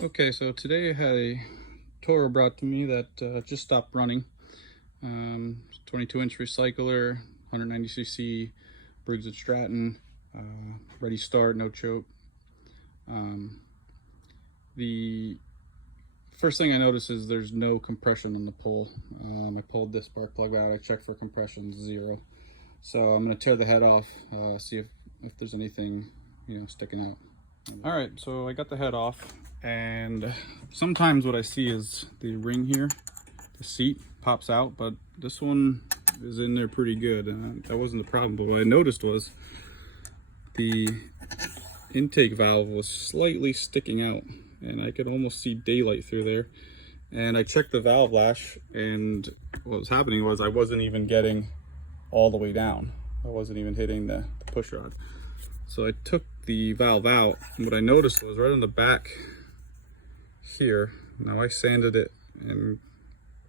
Okay, so today I had a Toro brought to me that just stopped running. 22-inch recycler, 190cc Briggs and Stratton, ready start, no choke. The first thing I noticed is there's no compression on the pull. I pulled this spark plug out, I checked for compression, 0. So I'm going to tear the head off, see if there's anything, sticking out. All right, so I got the head off, and sometimes what I see is the ring here, the seat pops out, but this one is in there pretty good, and that wasn't the problem. But what I noticed was the intake valve was slightly sticking out, and I could almost see daylight through there. And I checked the valve lash, and what was happening was I wasn't even getting all the way down. I wasn't even hitting the push rod. So I took the valve out, and what I noticed was right on the back here, now I sanded it and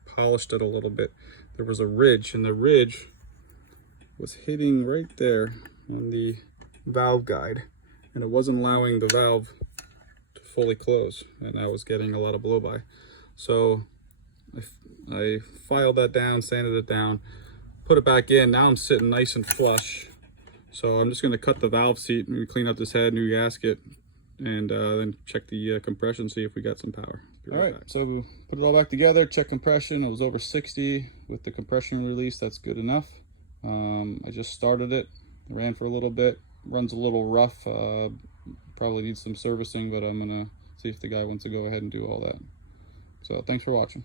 polished it a little bit, there was a ridge, and the ridge was hitting right there on the valve guide, and it wasn't allowing the valve to fully close, and I was getting a lot of blow by. So I filed that down, sanded it down, put it back in. Now I'm sitting nice and flush. So I'm just going to cut the valve seat and clean up this head, new gasket, and then check the compression, see if we got some power. All right, so put it all back together, check compression. It was over 60 with the compression release. That's good enough. I just started it, ran for a little bit, runs a little rough, probably needs some servicing, but I'm going to see if the guy wants to go ahead and do all that. So thanks for watching.